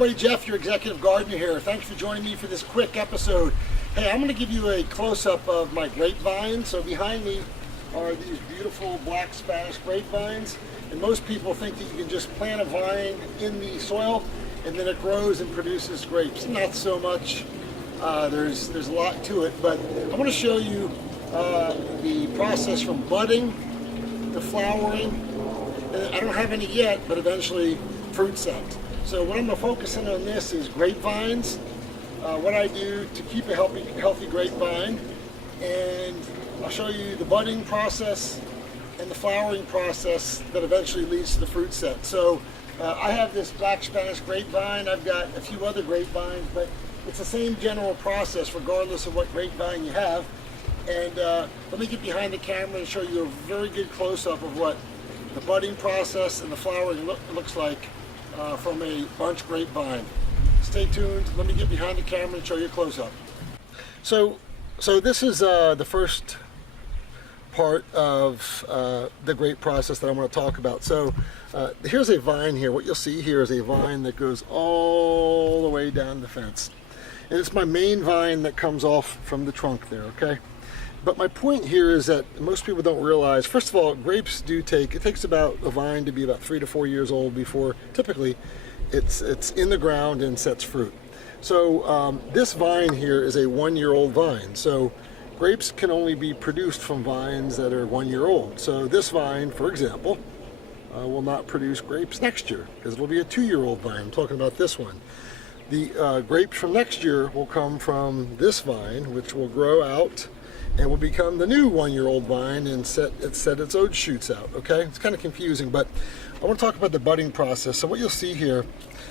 everybody, Jeff, your executive gardener here. Thanks for joining me for this quick episode. Hey, I'm going to give you a close-up of my grapevine. So behind me are these beautiful black Spanish grapevines, and most people think that you can just plant a vine in the soil and then it grows and produces grapes. Not so much. There's a lot to it, but I'm going to show you the process from budding to flowering. And I don't have any yet, but eventually fruit set. So what I'm going to focus in on this is grapevines, what I do to keep a healthy grapevine, and I'll show you the budding process and the flowering process that eventually leads to the fruit set. So I have this black Spanish grapevine. I've got a few other grapevines, but it's the same general process regardless of what grapevine you have. And let me get behind the camera and show you a very good close-up of what the budding process and the flowering looks like from a bunch grapevine. Stay tuned. Let me get behind the camera and show you a close-up. So this is the first part of the grape process that I want to talk about. So here's a vine here. What you'll see here is a vine that goes all the way down the fence. And it's my main vine that comes off from the trunk there, okay? But my point here is that most people don't realize, first of all, grapes it takes about a vine to be about 3 to 4 years old before typically it's in the ground and sets fruit. So this vine here is a 1-year-old vine. So grapes can only be produced from vines that are 1 year old. So this vine, for example, will not produce grapes next year because it'll be a 2-year-old vine. I'm talking about this one. The grapes from next year will come from this vine, which will grow out and will become the new 1-year-old vine and set its own shoots out, okay? It's kind of confusing, but I want to talk about the budding process. So what you'll see here,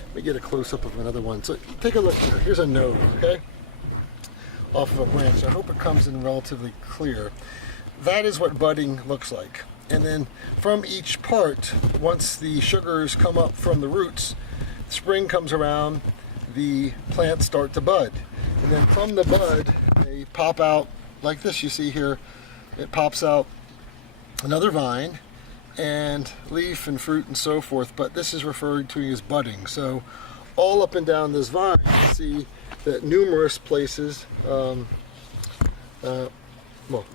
let me get a close-up of another one. So take a look here. Here's a node, okay? Off of a branch. I hope it comes in relatively clear. That is what budding looks like. And then from each part, once the sugars come up from the roots, spring comes around, the plants start to bud. And then from the bud, they pop out like this. You see here, it pops out another vine and leaf and fruit and so forth, but this is referred to as budding. So all up and down this vine, you see that numerous places,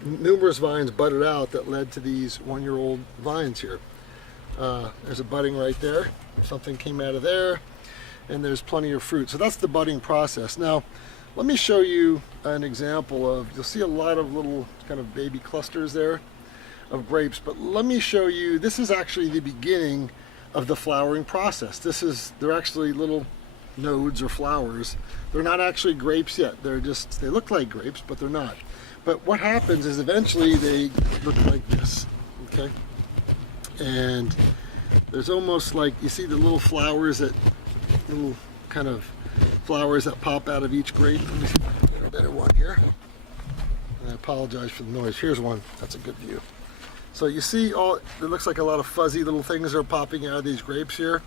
numerous vines budded out that led to these 1-year-old vines here. There's a budding right there. Something came out of there, and there's plenty of fruit. So that's the budding process. Now, let me show you an example of, you'll see a lot of little kind of baby clusters there of grapes, but let me show you, this is actually the beginning of the flowering process. They're actually little nodes or flowers. They're not actually grapes yet. They look like grapes, but they're not. But what happens is eventually they look like this, okay? And there's almost like, you see the little flowers little kind of flowers that pop out of each grape. Let me see if I can get a better one here. And I apologize for the noise. Here's one. That's a good view. So you see it looks like a lot of fuzzy little things are popping out of these grapes here.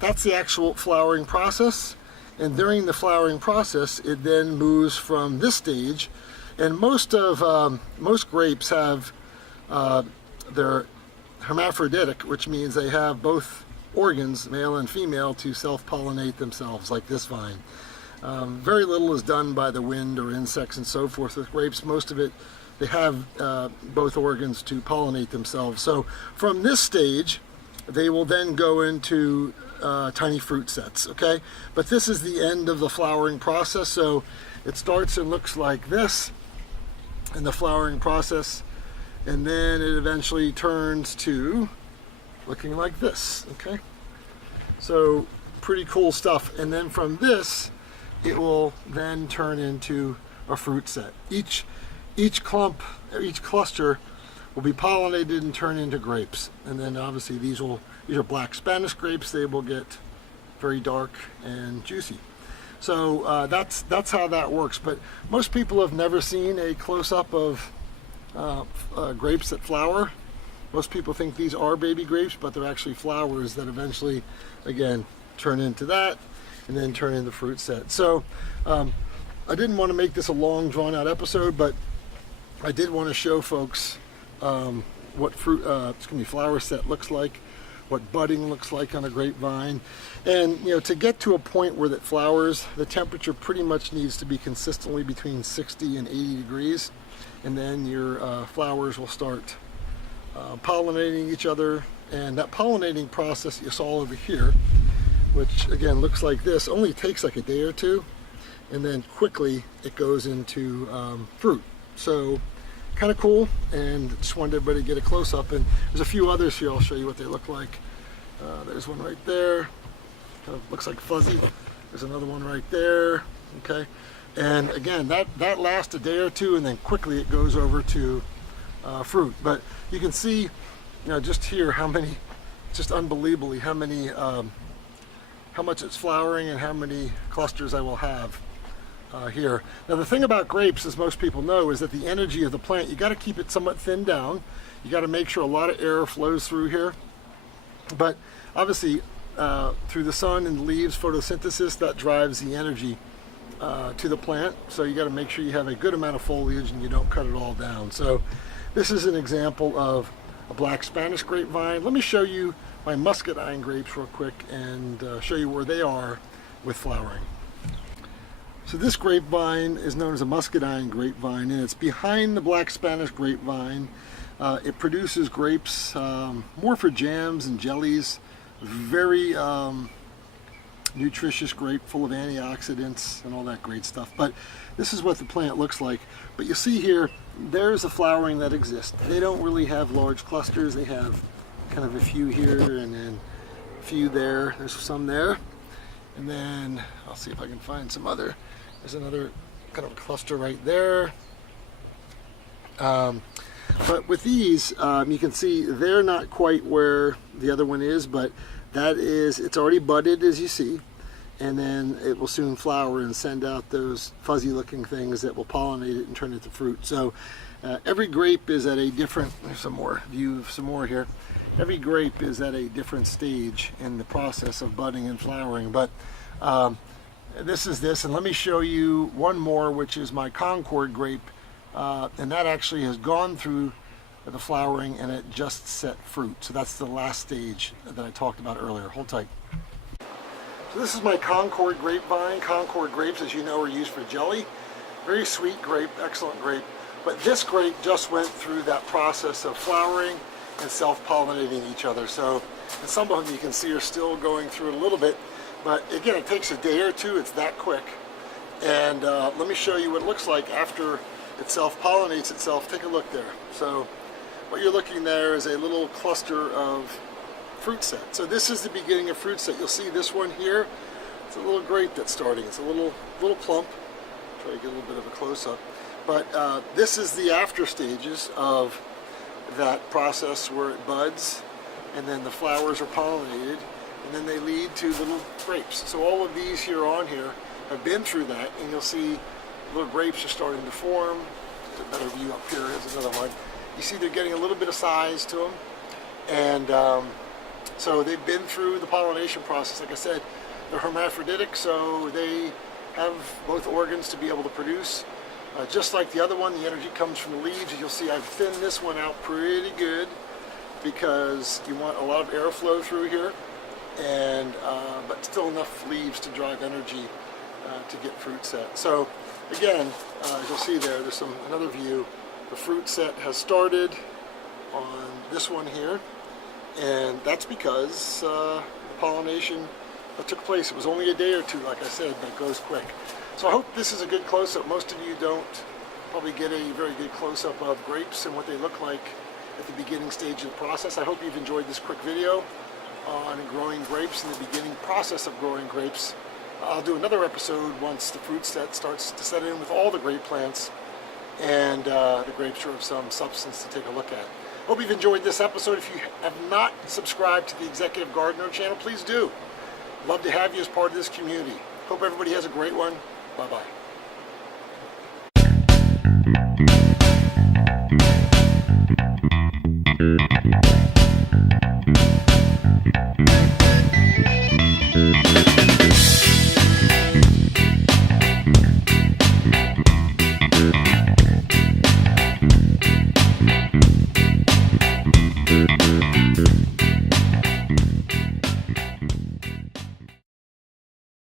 That's the actual flowering process. And during the flowering process, it then moves from this stage. And most grapes have, they're hermaphroditic, which means they have both organs, male and female, to self-pollinate themselves, like this vine. Very little is done by the wind or insects and so forth. With grapes, most of it, they have both organs to pollinate themselves. So from this stage, they will then go into tiny fruit sets, okay? But this is the end of the flowering process. So it starts and looks like this in the flowering process, and then it eventually turns to looking like this, okay? So pretty cool stuff. And then from this, it will then turn into a fruit set. Each clump, each cluster will be pollinated and turn into grapes. And then obviously these are black Spanish grapes. They will get very dark and juicy. So that's how that works. But most people have never seen a close-up of grapes that flower. Most people think these are baby grapes, but they're actually flowers that eventually, again, turn into that and then turn into fruit set. So I didn't want to make this a long, drawn-out episode, but I did want to show folks what flower set looks like what budding looks like on a grapevine. And to get to a point where it flowers, the temperature pretty much needs to be consistently between 60 and 80 degrees. And then your flowers will start pollinating each other. And that pollinating process you saw over here, which again looks like this, only takes like a day or two, and then quickly it goes into fruit. So kind of cool, and just wanted everybody to get a close-up. And there's a few others here. I'll show you what they look like. There's one right there, kind of looks like fuzzy. There's another one right there. Okay, and again that lasts a day or two, and then quickly it goes over to fruit. But you can see just here how many, just unbelievably how many how much it's flowering and how many clusters I will have here. Now the thing about grapes, as most people know, is that the energy of the plant, you got to keep it somewhat thinned down. You got to make sure a lot of air flows through here. But obviously through the sun and the leaves, photosynthesis, that drives the energy to the plant. So you got to make sure you have a good amount of foliage and you don't cut it all down. So this is an example of a black Spanish grapevine. Let me show you my muscadine grapes real quick and show you where they are with flowering. So this grapevine is known as a muscadine grapevine, and it's behind the black Spanish grapevine. It produces grapes more for jams and jellies. Very nutritious grape, full of antioxidants and all that great stuff. But this is what the plant looks like. But you see here, there's the flowering that exists. They don't really have large clusters. They have kind of a few here and then a few there. There's some there. And then I'll see if I can find some other. There's another kind of a cluster right there. But with these, you can see they're not quite where the other one is, but it's already budded, as you see, and then it will soon flower and send out those fuzzy looking things that will pollinate it and turn it to fruit. So every grape is at a different, there's some more here. Every grape is at a different stage in the process of budding and flowering. But this is this, and let me show you one more, which is my Concord grape, and that actually has gone through the flowering and it just set fruit. So that's the last stage that I talked about earlier. Hold tight. So this is my Concord grapevine. Concord grapes, as you know, are used for jelly. Very sweet grape, excellent grape. But this grape just went through that process of flowering and self-pollinating each other. So, and some of them you can see are still going through it a little bit. But again, it takes a day or two. It's that quick. And let me show you what it looks like after it self-pollinates itself. Take a look there. So what you're looking there is a little cluster of fruit set. So this is the beginning of fruit set. You'll see this one here. It's a little grape that's starting. It's a little plump. Try to get a little bit of a close-up. But this is the after stages of that process where it buds, and then the flowers are pollinated, and then they lead to little grapes. So all of these here on here have been through that, and you'll see little grapes are starting to form. There's a better view up here. Here's another one. You see they're getting a little bit of size to them, and so they've been through the pollination process. Like I said, they're hermaphroditic, so they have both organs to be able to produce. Just like the other one, the energy comes from the leaves. You'll see I've thinned this one out pretty good because you want a lot of airflow through here, and but still enough leaves to drive energy to get fruit set. So again, as you'll see there's another view. The fruit set has started on this one here, and that's because the pollination that took place. It was only a day or two, like I said, but it goes quick. So I hope this is a good close-up. Most of you don't probably get a very good close-up of grapes and what they look like at the beginning stage of the process. I hope you've enjoyed this quick video on growing grapes and the beginning process of growing grapes. I'll do another episode once the fruit set starts to set in with all the grape plants and the grapes are of some substance to take a look at. Hope you've enjoyed this episode. If you have not subscribed to the Executive Gardener channel, please do. Love to have you as part of this community. Hope everybody has a great one. Bye-bye.